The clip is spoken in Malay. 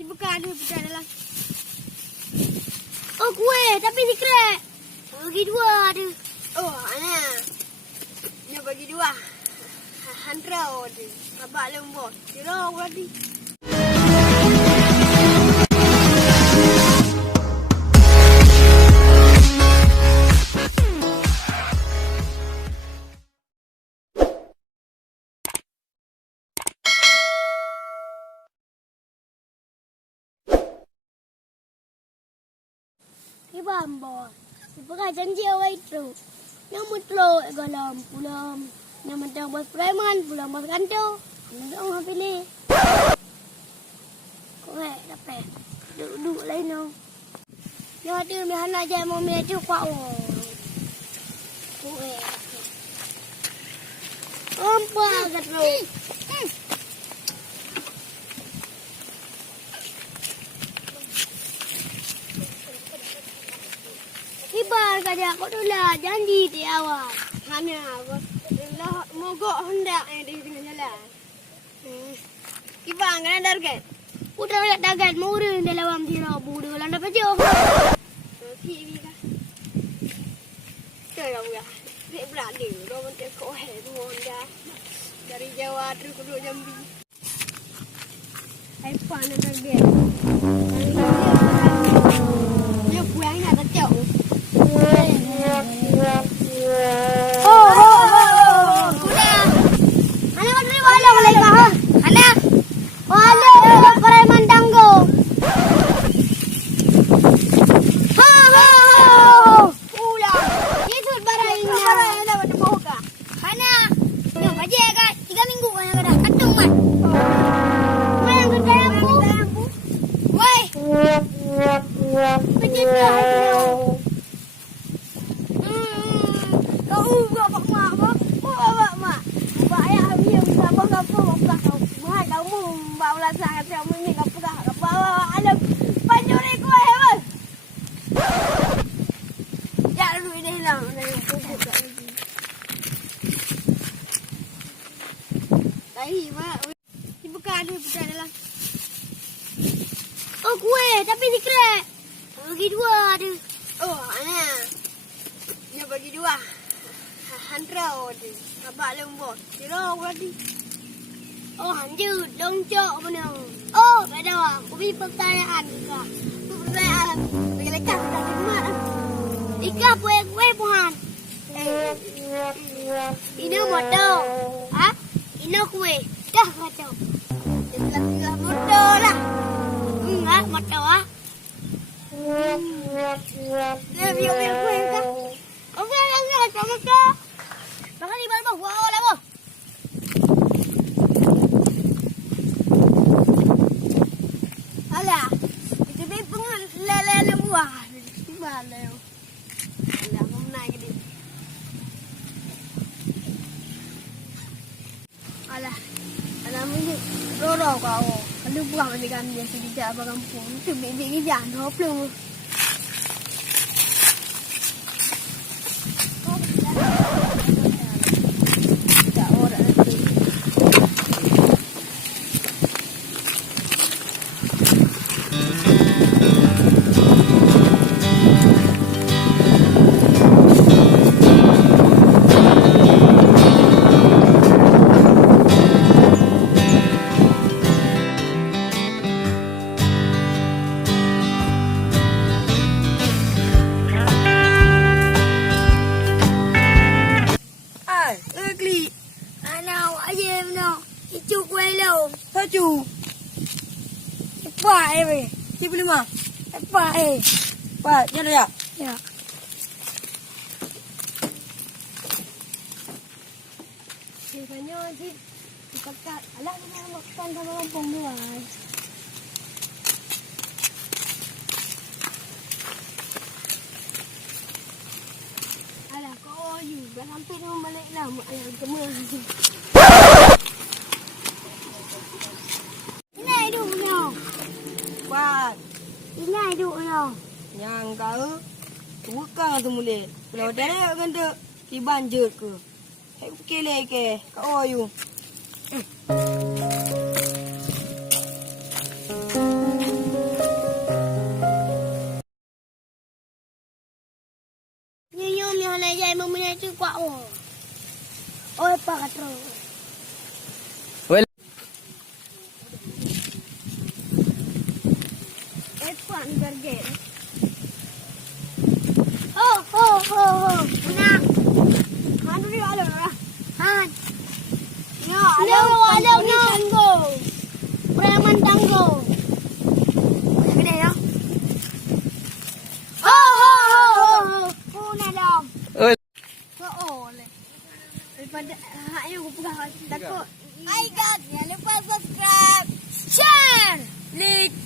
Bukan ada bukan dalam. Oh kuih tapi secret. Bagi dua ada. Oh ana. Dia bagi dua. Hantrau ada. Abak lembut. Jerong tadi. Bambol. Sebagai janji awal itu. Yang mutlak galam pulang. Yang mentang bos preman pulang bos kantor. Nak orang pilih. Korek dapat. Duduk lain no. Yang ada mihan aja mau meja kuat oh. Korek. Apa kata? Ibar kerja aku tu lah janji di awal. Hanya aku mogok hendak di tengah jalan. Ibar kena dargan. Udah nak dargan murung dalam tira budu landa pajo. Kiwi kah? Saya buat. Dia berani. Dia menteri kau tu Honda. Dari Jawa terus ke Jambi. Hai pan nak dargan. Dia buang nak terjauh. Oh kuih tapi secret. Bagi dua ada. Oh ana. Dia bagi dua. Hantrau ada. Abak lembut. Jerong tadi. Oh hanjut longcok benar. Oh ada. Aku punya pertanyaan kak. Pertanyaan. Lekat dah kemat. Ika kuih puhan. Ini motor. Ha? Ini kuih. Dah kacau. Dia motor lah. Enggak, motor ah. Dia biar kuih kan. Okey, kacau motor. Makan di bawah. Wow, lah boh. Alah. Itu dia pengen lele buah. Di mana? Alah, mau naik ni. Alah. Alah ni roro kau. Kalau buah macam kan dia sedikit apa kampung. Tu bebek gijan hop lu. Saju. Cepat eh. Cik lima. Cepat eh. Cepat. Ya dah ya. Ya. Biasanya sih dekat alah nak makan sama kampung luar. Alah kau juga hampir mau balik lah mak ayam semua. Buat. Ini hidup no. Yang kau bukan tu mulai. Kalau dia kan tu dibanjir ke. Hei kele ke. Kau ayu. mempunyai tu kuat. Oh, apa kata? Well, Kuat ni garget. Oh. Nak. Han ni ada lah. Han. Ya, ada tanggo. Preman tanggo. Gede ya. Nak dam. well. Oleh. Daripada ayo aku pegang takut. Hai guys, jangan lupa subscribe, share, like